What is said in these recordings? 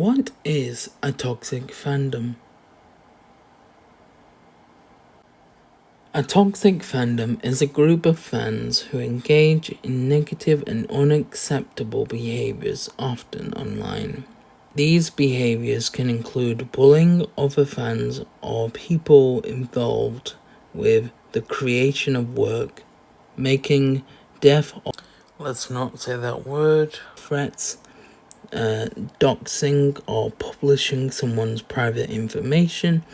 What is a toxic fandom? A toxic fandom is a group of fans who engage in negative and unacceptable behaviors, often online. These behaviors can include bullying other fans or people involved with the creation of work, making death or let's not say that word, threats, doxing or publishing someone's private information,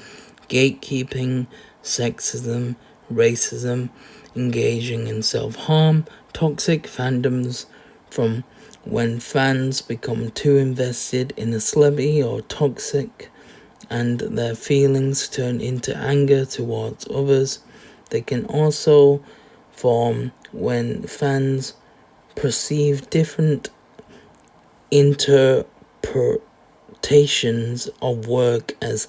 gatekeeping, sexism, racism, engaging in self-harm, toxic fandoms from when fans become too invested in a celebrity or toxic and their feelings turn into anger towards others. They can also form when fans perceive different interpretations of work as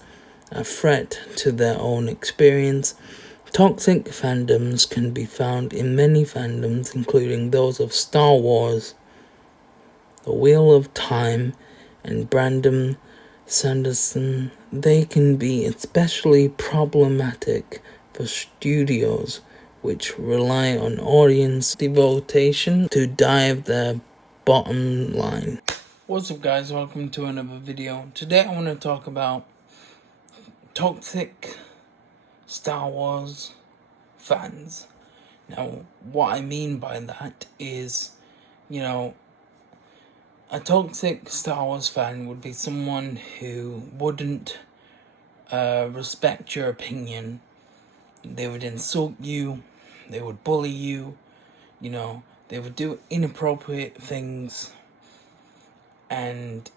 a threat to their own experience. Toxic fandoms can be found in many fandoms, including those of Star Wars, The Wheel of Time, and Brandon Sanderson. They can be especially problematic for studios which rely on audience devotion to drive their bottom line. What's up, guys? Welcome to another video. Today I want to talk about toxic Star Wars fans. Now, what I mean by that is, a toxic Star Wars fan would be someone who wouldn't respect your opinion. They would insult you, they would bully you, they would do inappropriate things, and,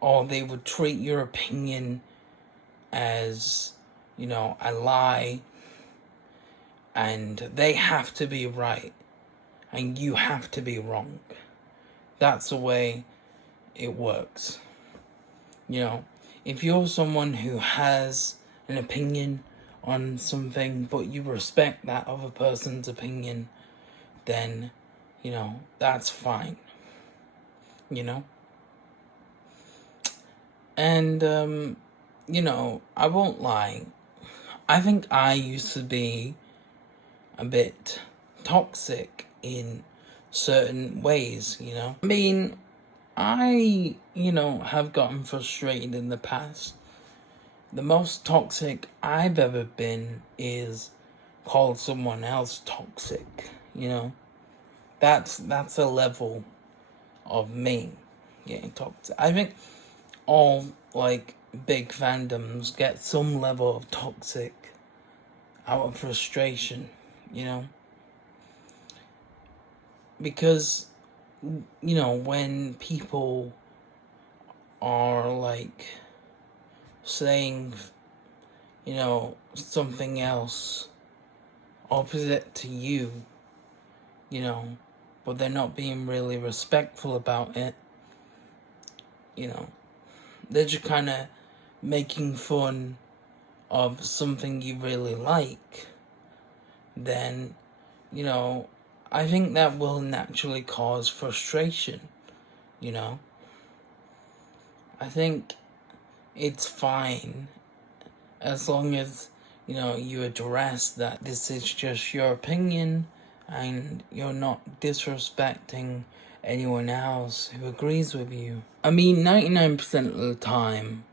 or they would treat your opinion as, a lie, and they have to be right, and you have to be wrong. That's the way it works. If you're someone who has an opinion on something, but you respect that other person's opinion, then, that's fine. And, I won't lie. I think I used to be a bit toxic in certain ways, I mean, I, have gotten frustrated in the past. The most toxic I've ever been is called someone else toxic, That's a level of me getting toxic. I think all, big fandoms get some level of toxic out of frustration, Because, when people are, saying, something else opposite to you, but they're not being really respectful about it, they're just kind of making fun of something you really like, then, I think that will naturally cause frustration, I think it's fine as long as, you address that this is just your opinion and you're not disrespecting anyone else who agrees with you. I mean, 99% of the time,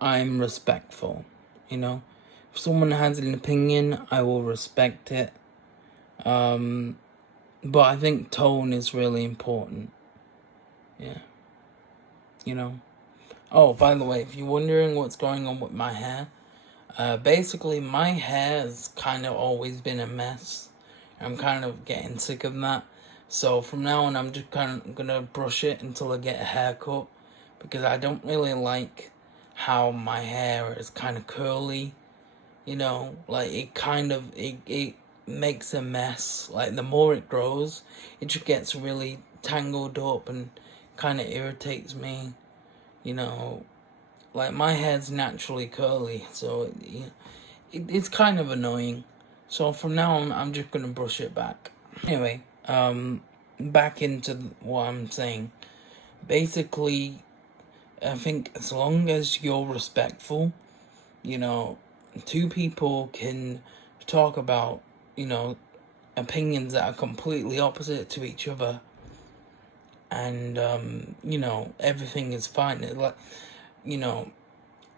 I'm respectful, If someone has an opinion, I will respect it. But I think tone is really important. Yeah. Oh, by the way, if you're wondering what's going on with my hair, basically my hair has kind of always been a mess. I'm kind of getting sick of that. So from now on, I'm just kind of gonna brush it until I get a haircut, because I don't really like how my hair is kind of curly, it makes a mess. The more it grows, it just gets really tangled up and kind of irritates me, my hair's naturally curly, so it's kind of annoying. So from now on, I'm just gonna brush it back. Anyway, back into what I'm saying. Basically, I think as long as you're respectful, you know, two people can talk about, you know, opinions that are completely opposite to each other, and you know, everything is fine. Like, you know,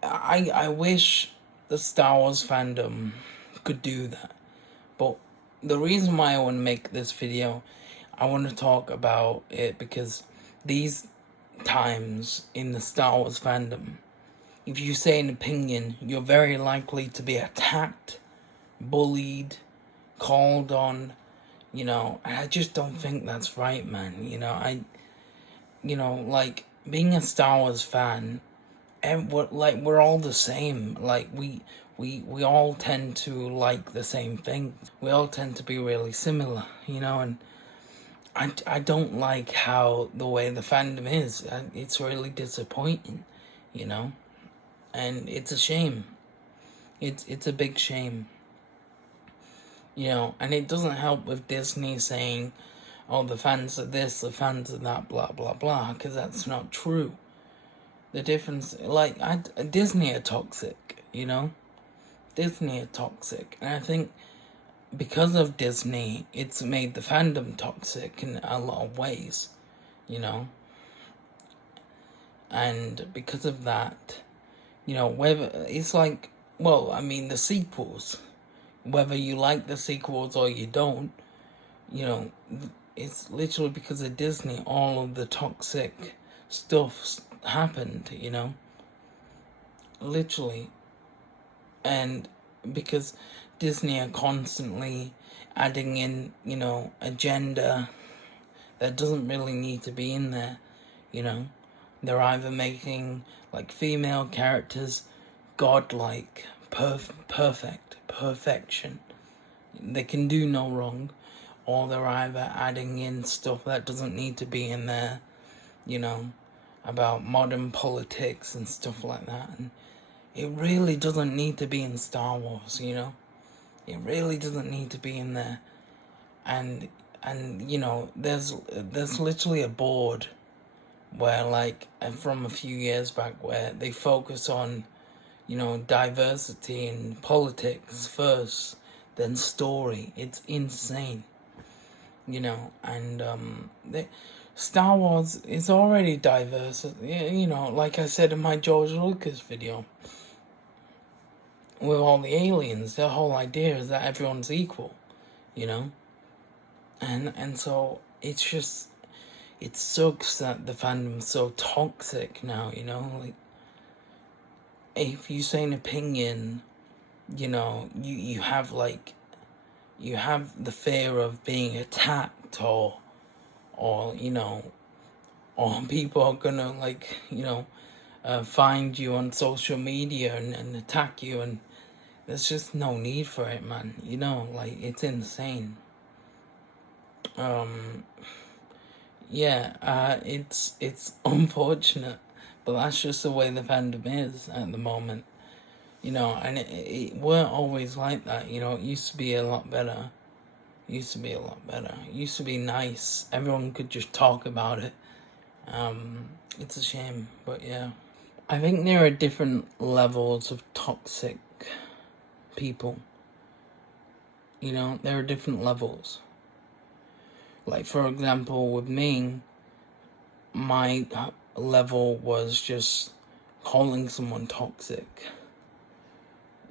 I wish the Star Wars fandom could do that, but the reason why I want to make this video, I want to talk about it because these times in the Star Wars fandom, if you say an opinion, you're very likely to be attacked, bullied, called on, you know, and I just don't think that's right, man. You know, like, being a Star Wars fan, and we're all the same. Like, we all tend to like the same thing. We all tend to be really similar, you know, and I don't like how the way the fandom is. It's really disappointing, you know, and it's a shame. It's a big shame, you know, and it doesn't help with Disney saying, "Oh, the fans are this, the fans are that, blah blah blah," because that's not true. The difference, like, Disney are toxic, you know, Disney are toxic, and I think because of Disney, it's made the fandom toxic in a lot of ways, you know. And because of that, you know, whether it's like, well, I mean, the sequels, whether you like the sequels or you don't, you know, it's literally because of Disney, all of the toxic stuff happened, you know, literally. And because Disney are constantly adding in, you know, agenda that doesn't really need to be in there, you know. They're either making, like, female characters godlike, perfection. They can do no wrong, or they're either adding in stuff that doesn't need to be in there, you know, about modern politics and stuff like that. And it really doesn't need to be in Star Wars, you know. It really doesn't need to be in there. And you know, there's literally a board where, like, from a few years back, where they focus on, you know, diversity in politics first, then story. It's insane, you know. And Star Wars is already diverse, you know, like I said in my George Lucas video, with all the aliens. The whole idea is that everyone's equal, you know. And so it's just, it sucks that the fandom's so toxic now, you know. Like, if you say an opinion, you know, you have, like, you have the fear of being attacked, or you know, or people are gonna, like, you know, find you on social media and attack you, and there's just no need for it, man, you know. Like, it's insane. Yeah, it's unfortunate, but that's just the way the fandom is at the moment, you know. And it weren't always like that, you know. It used to be a lot better. It used to be nice. Everyone could just talk about it. It's a shame, but yeah. I think there are different levels of toxic people. You know, there are different levels. Like, for example, with me, my level was just calling someone toxic.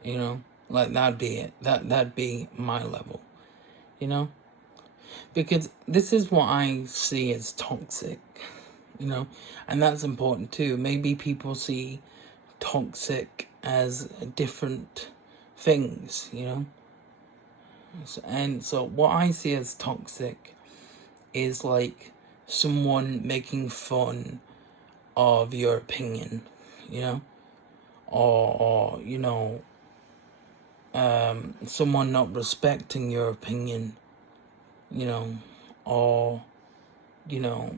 You know, like, that'd be it. That'd be my level. You know, because this is what I see as toxic. You know, and that's important too. Maybe people see toxic as different things. You know, and so what I see as toxic is, like, someone making fun of your opinion, you know, or you know, someone not respecting your opinion, you know, or you know,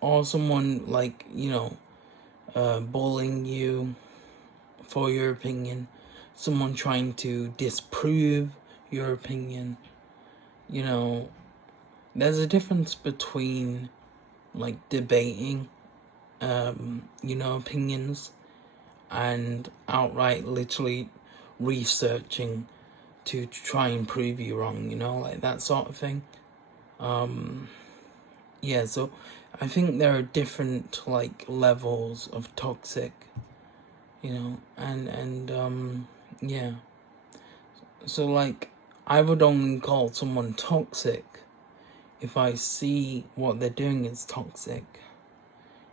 or someone, like, you know, bullying you for your opinion, someone trying to disprove your opinion. You know, there's a difference between, like debating, opinions, and outright literally researching to try and prove you wrong, like that sort of thing. Yeah, so I think there are different like levels of toxic, and yeah. So like I would only call someone toxic if I see what they're doing is toxic.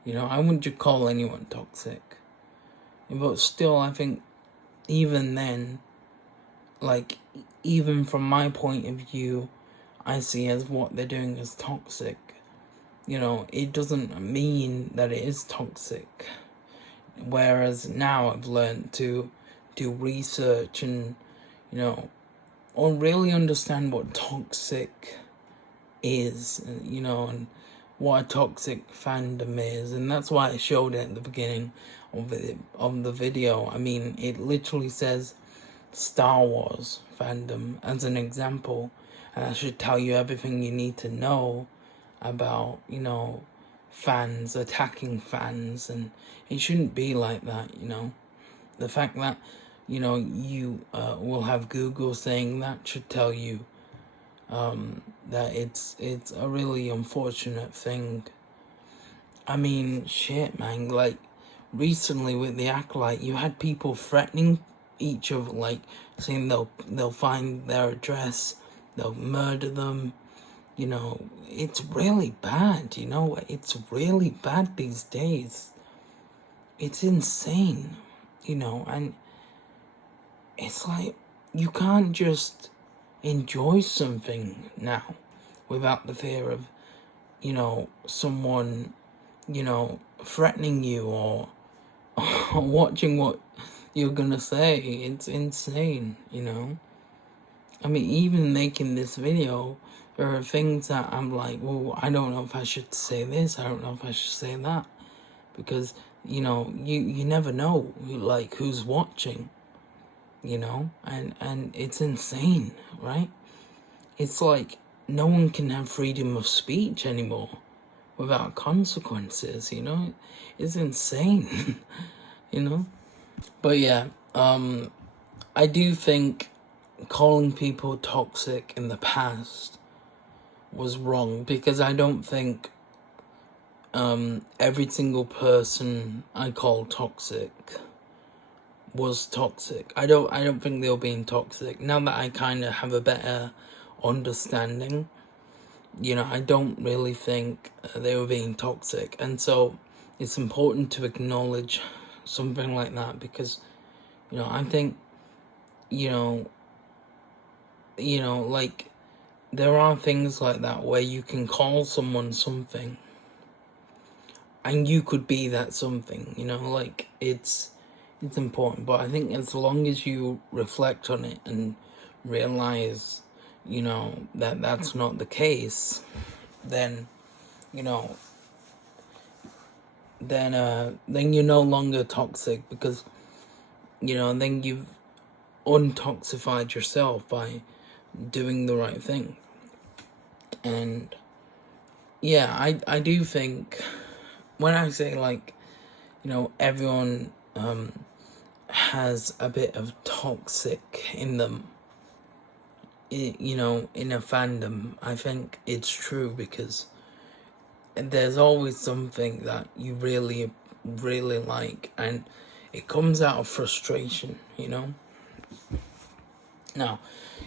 I wouldn't just call anyone toxic. But still, I think even then, like, even from my point of view, I see as what they're doing as toxic. It doesn't mean that it is toxic. Whereas now I've learned to do research and, or really understand what toxic is, and what a toxic fandom is. And that's why I showed it at the beginning of the video. I mean, it literally says Star Wars fandom as an example, and that should tell you everything you need to know about, fans attacking fans. And it shouldn't be like that. The fact that you will have Google saying that should tell you that it's a really unfortunate thing. I mean, shit, man, like recently with the Acolyte, you had people threatening each other, like saying they'll find their address, they'll murder them. It's really bad. It's really bad these days. It's insane. And it's like you can't just enjoy something now without the fear of someone threatening you or watching what you're gonna say. It's insane. I mean, even making this video, there are things that I'm like, well, I don't know if I should say this, I don't know if I should say that, because you never know like who's watching, and it's insane, right? It's like no one can have freedom of speech anymore without consequences. It's insane. But yeah, I do think calling people toxic in the past was wrong, because I don't think every single person I call toxic was toxic. I don't think they were being toxic. Now that I kind of have a better understanding, I don't really think they were being toxic. And so it's important to acknowledge something like that, because I think like there are things like that where you can call someone something and you could be that something, like it's important. But I think as long as you reflect on it and realize that that's not the case, then then you're no longer toxic, because then you've untoxified yourself by doing the right thing. And yeah, I do think when I say like everyone has a bit of toxic in them, in a fandom, I think it's true, because there's always something that you really like, and it comes out of frustration. Now,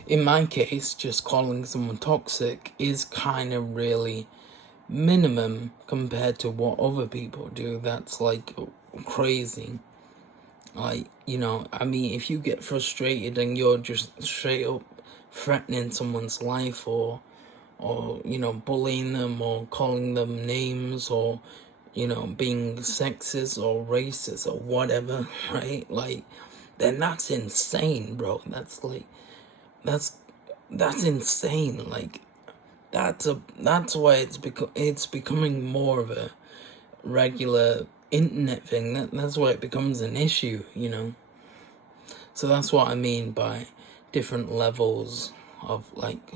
in my case, just calling someone toxic is kind of really minimum compared to what other people do. That's like crazy. Like, I mean, if you get frustrated and you're just straight up threatening someone's life, or bullying them, or calling them names, or being sexist or racist or whatever, right? Like, then that's insane, bro. That's like that's insane. Like, that's why it's becoming more of a regular internet thing. That's why it becomes an issue. So that's what I mean by different levels of like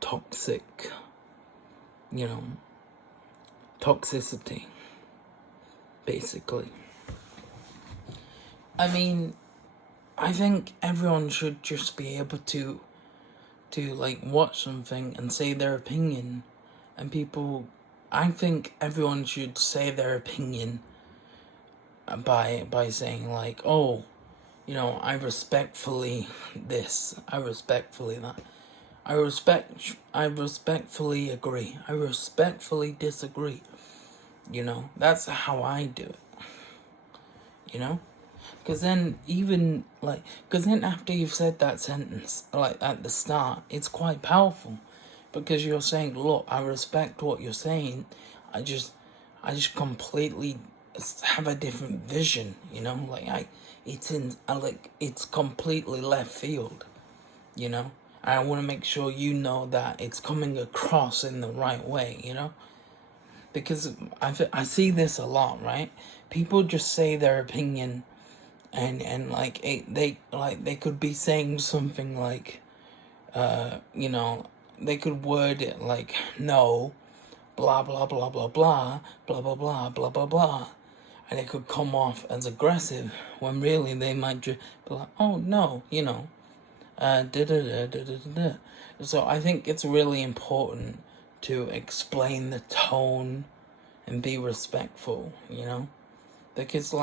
toxic. toxicity, basically. I mean, I think everyone should just be able to like watch something and say their opinion, and I think everyone should say their opinion by saying like, oh, I respectfully this, I respectfully that, I respectfully agree, I respectfully disagree. That's how I do it. Because then after you've said that sentence, like at the start, it's quite powerful, because you're saying, look, I respect what you're saying, I just completely have a different vision, it's completely left field, and I want to make sure that it's coming across in the right way, because I see this a lot, right? People just say their opinion, and they could be saying something like, they could word it like, no, blah blah blah blah blah blah blah blah blah blah blah, and it could come off as aggressive when really they might just be like, oh no, da da da da da da. So I think it's really important to explain the tone and be respectful, because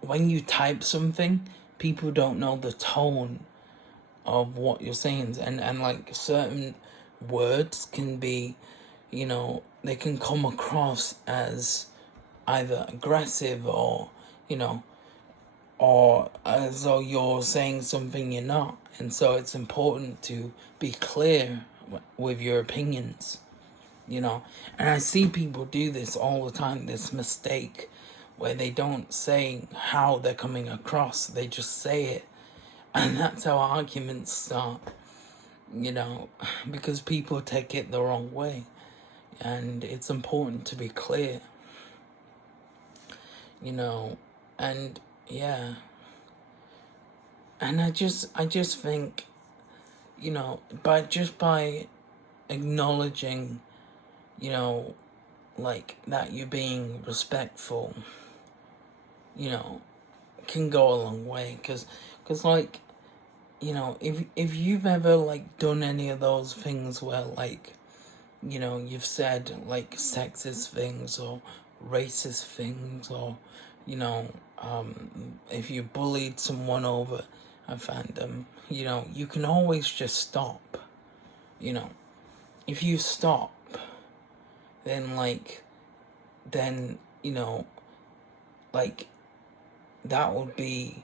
when you type something, people don't know the tone of what you're saying, and like certain words can be, they can come across as either aggressive or as though you're saying something you're not. And so it's important to be clear with your opinions, and I see people do this all the time, this mistake where they don't say how they're coming across, they just say it, and that's how arguments start, because people take it the wrong way, and it's important to be clear, and yeah, and I just think, by acknowledging, like that you're being respectful, can go a long way, because like, if you've ever like done any of those things where like, you've said like sexist things or racist things, or if you bullied someone over a fandom, you can always just stop. If you stop, then that would be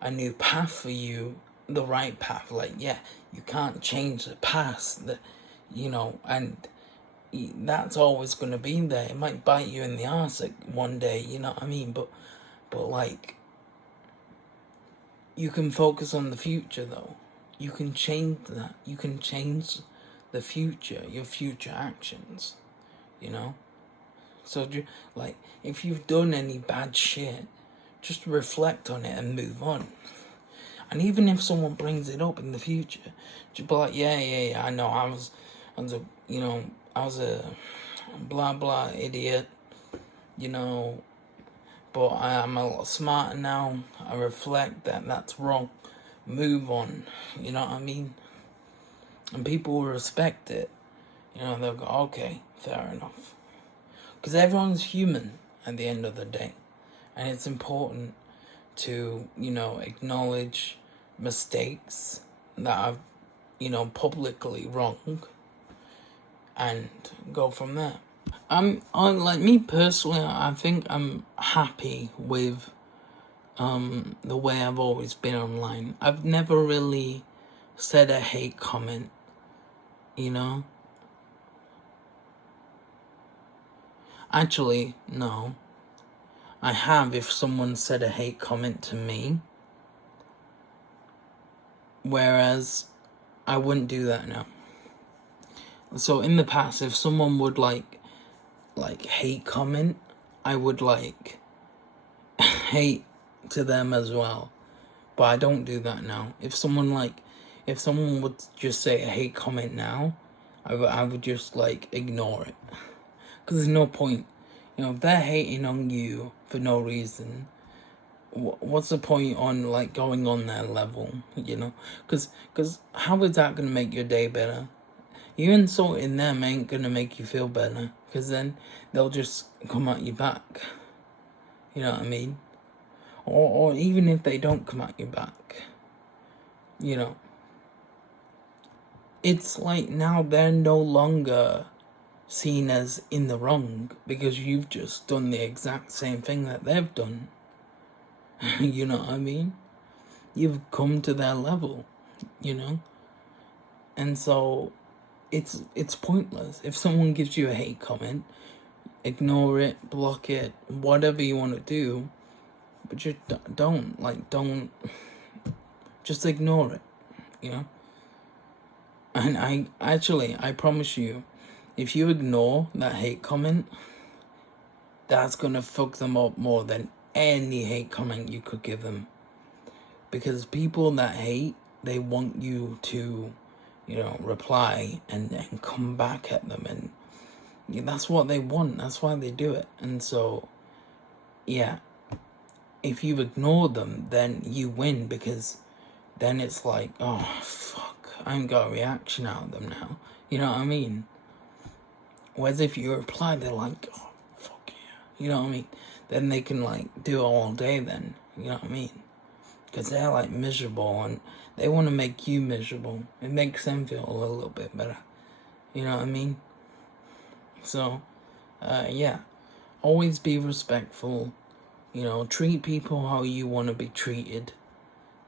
a new path for you, the right path. Like, yeah, you can't change the past, and that's always going to be there. It might bite you in the arse one day, you know what I mean? But like, you can focus on the future, though. You can change that. You can change the future, your future actions, So, like, if you've done any bad shit, just reflect on it and move on. And even if someone brings it up in the future, just be like, yeah, I know, I was a blah blah idiot, but I'm a lot smarter now. I reflect that that's wrong. Move on, you know what I mean? And people will respect it. They'll go, okay, fair enough. Because everyone's human at the end of the day. And it's important to, acknowledge mistakes that are, publicly wrong, and go from there. Like me personally, I think I'm happy with the way I've always been online. I've never really said a hate comment, Actually, no. I have, if someone said a hate comment to me. Whereas I wouldn't do that now. So in the past, if someone would like hate comment, I would hate to them as well. But I don't do that now. If someone would just say a hate comment now, I would just ignore it. Because there's no point. You know, if they're hating on you for no reason, what's the point on like going on their level? You know, because how is that gonna make your day better? You insulting them ain't gonna make you feel better, because then they'll just come at you back. You know what I mean? Or even if they don't come at you back, you know, it's like now they're no longer seen as in the wrong because you've just done the exact same thing that they've done. You know what I mean? You've come to their level, you know? And so it's pointless. If someone gives you a hate comment, ignore it, block it, whatever you want to do, but just don't just ignore it, you know? And I promise you, if you ignore that hate comment, that's gonna fuck them up more than any hate comment you could give them. Because people that hate, they want you to, you know, reply and come back at them, and that's what they want. That's why they do it. And so, yeah, if you ignore them, then you win, because then it's like, oh fuck, I ain't got a reaction out of them now. You know what I mean? Whereas if you reply, they're like, oh fuck yeah. You know what I mean? Then they can like do it all day then. You know what I mean? Because they're like miserable and they want to make you miserable. It makes them feel a little bit better. You know what I mean? So, yeah. Always be respectful. You know, treat people how you want to be treated.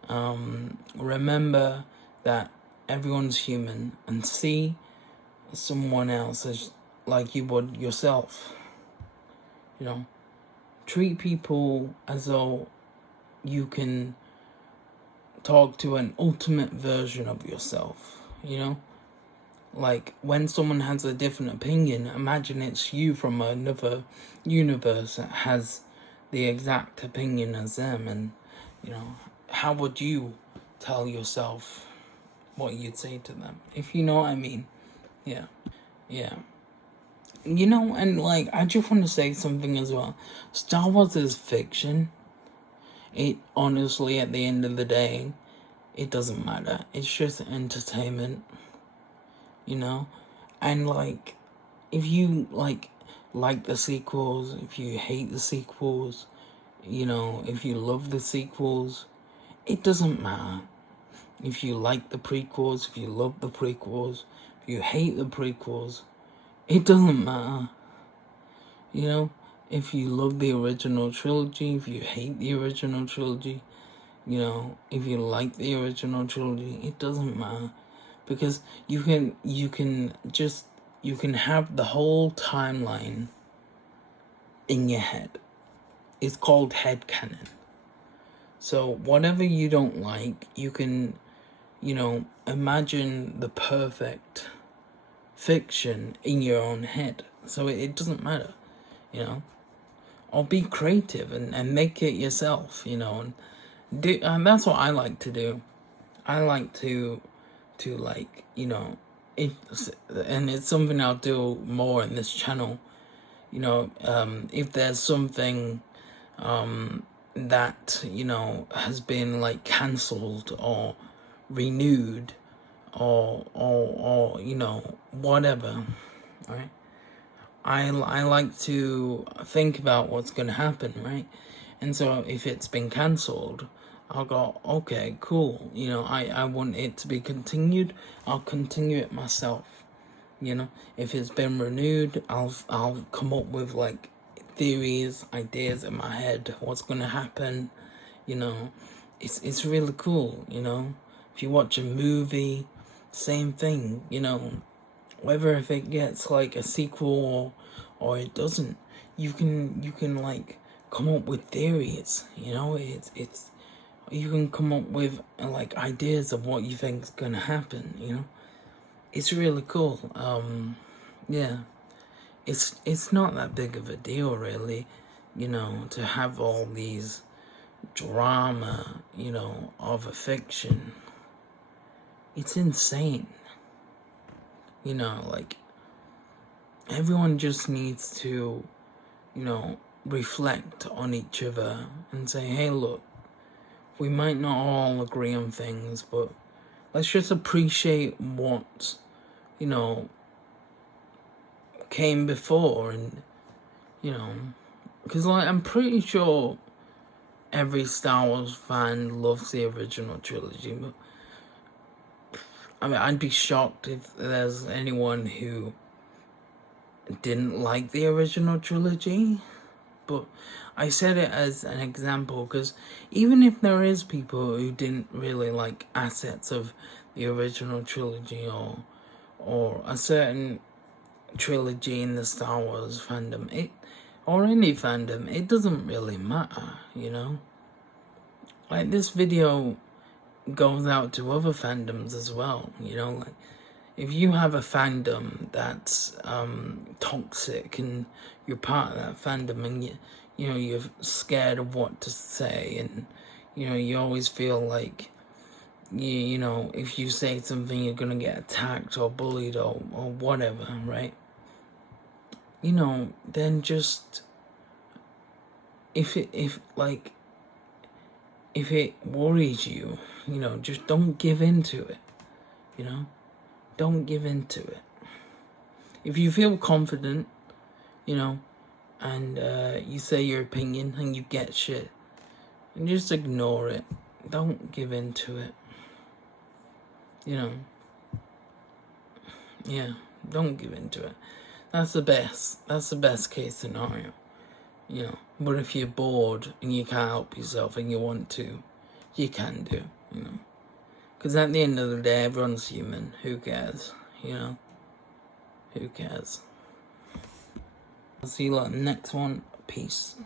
Remember that everyone's human, and see someone else as like you would yourself. You know, treat people as though you can talk to an ultimate version of yourself, you know? Like, when someone has a different opinion, imagine it's you from another universe that has the exact opinion as them, and, you know, how would you tell yourself what you'd say to them? If you know what I mean. Yeah. Yeah. You know, and, like, I just want to say something as well. Star Wars is fiction. It honestly, at the end of the day, it doesn't matter. It's just entertainment, you know? And like, if you like the sequels, if you hate the sequels, you know, if you love the sequels, it doesn't matter. If you like the prequels, if you love the prequels, if you hate the prequels, it doesn't matter. You know? If you love the original trilogy, if you hate the original trilogy, you know, if you like the original trilogy, it doesn't matter, because you can have the whole timeline in your head. It's called headcanon. So whatever you don't like, you can, you know, imagine the perfect fiction in your own head. So it doesn't matter, you know. Or be creative and make it yourself, you know, and that's what I like to do. I like to like, you know, and it's something I'll do more in this channel. You know, if there's something that, you know, has been like cancelled or renewed or you know, whatever, right? I like to think about what's going to happen, right? And so if it's been cancelled, I'll go, okay, cool. You know, I want it to be continued. I'll continue it myself. You know, if it's been renewed, I'll come up with like theories, ideas in my head, what's going to happen. You know, it's really cool. You know, if you watch a movie, same thing. You know, whether if it gets like a sequel or it doesn't, you can like come up with theories. You know, it's you can come up with like ideas of what you think is gonna happen. You know, it's really cool. Yeah, it's not that big of a deal, really. You know, to have all these drama, you know, of a fiction. It's insane. You know, like, everyone just needs to, reflect on each other and say, hey, look, we might not all agree on things, but let's just appreciate what, came before. And, because, I'm pretty sure every Star Wars fan loves the original trilogy, but I'd be shocked if there's anyone who didn't like the original trilogy. But I said it as an example because even if there is people who didn't really like assets of the original trilogy or a certain trilogy in the Star Wars fandom, or any fandom, it doesn't really matter, Like, this video goes out to other fandoms as well, like, if you have a fandom that's toxic and you're part of that fandom and you're scared of what to say, and you always feel like if you say something you're gonna get attacked or bullied or whatever, right? Then just if it worries you, just don't give in to it. Don't give in to it. If you feel confident, and you say your opinion and you get shit, and just ignore it. Don't give in to it. Yeah, don't give in to it. That's the best case scenario. But if you're bored and you can't help yourself and you want to, you can do, Because at the end of the day, everyone's human. Who cares, Who cares? I'll see you on the next one. Peace.